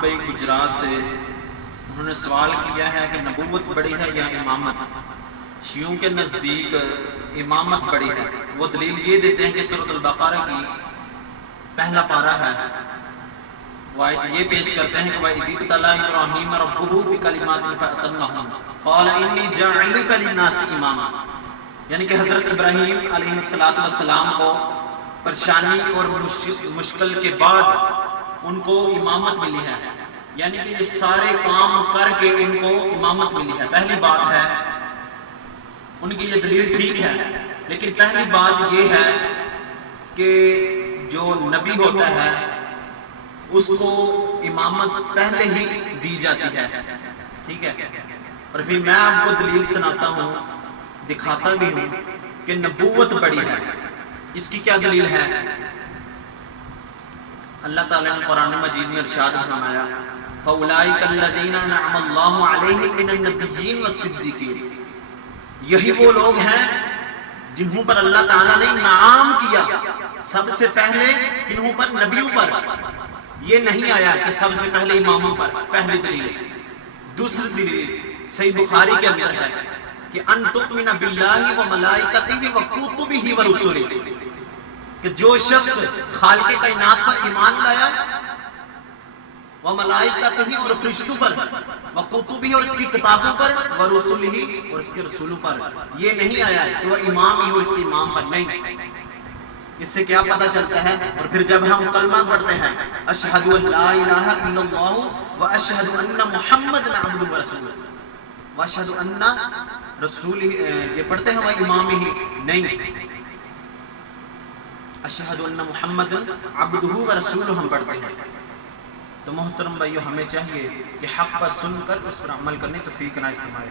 بھائی گجرات سے، انہوں نے سوال کیا ہے کہ نبوت بڑی ہے یا امامت؟ شیعوں کے نزدیک امامت بڑی ہے۔ وہ دلیل یہ دیتے ہیں کہ سورۃ البقرہ کی پہلا پارہ ہے، وہ آیت یہ پیش کرتے ہیں کہ وَإِذِ ابْتَلَىٰ إِبْرَاهِيمَ رَبُّهُ بِكَلِمَاتٍ فَأَتَمَّهُنَّ قَالَ إِنِّي جَاعِلُكَ لِلنَّاسِ إِمَامًا، یعنی کہ حضرت ابراہیم علیہ السلام کو پریشانی اور مشکل کے بعد ان کو امامت ملی ہے، یعنی کہ یہ سارے کام کر کے ان کو امامت ملی ہے۔ پہلی بات ہے، ان کی یہ دلیل ٹھیک ہے، لیکن پہلی بات یہ ہے کہ جو نبی ہوتا ہے اس کو امامت پہلے ہی دی جاتی ہے، ٹھیک ہے؟ اور پھر میں آپ کو دلیل سناتا ہوں، دکھاتا بھی ہوں کہ نبوت بڑی ہے۔ اس کی کیا دلیل ہے؟ اللہ تعالیٰ نے قرآن مجید میں ارشاد فرمایا فَأُولَٰئِكَ الَّذِينَ أَنْعَمَ اللَّهُ عَلَيْهِم مِّنَ النَّبِيِّينَ وَالصِّدِّيقِينَ، یہی وہ لوگ ہیں جنہوں پر اللہ تعالیٰ نے انعام کیا۔ سب سے پہلے کنہوں پر؟ نبیوں پر۔ یہ نہیں آیا کہ سب سے پہلے اماموں پر، پہلی دلیل۔ دوسری دلیل صحیح بخاری کے اندر ہے کہ ان تؤمن باللہ وملائکتہ وکتبہ ورسلہ، کہ جو شخص خالق کائنات پر ایمان لایا، وملائکتہ اور فرشتوں پر، وکتبہ اور اس کی کتابوں پر، ورسلہ اور اس کے رسولوں پر، یہ نہیں آیا کہ وہ امام ہی ہو اس کے امام پر، نہیں۔ اس سے کیا پتہ چلتا ہے؟ اور پھر جب ہم کلمہ پڑھتے ہیں اشہد ان لا الہ الا اللہ واشہد ان محمد عبدہ ورسولہ، واشہد ان رسول، یہ پڑھتے ہیں وہ امام ہی نہیں، اشہد ان محمد عبدہ ورسولہ ہم پڑھتے ہیں۔ تو محترم بھائیو، ہمیں چاہیے کہ حق پر سن کر اس پر عمل کرنے توفیق عنایت فرمائے۔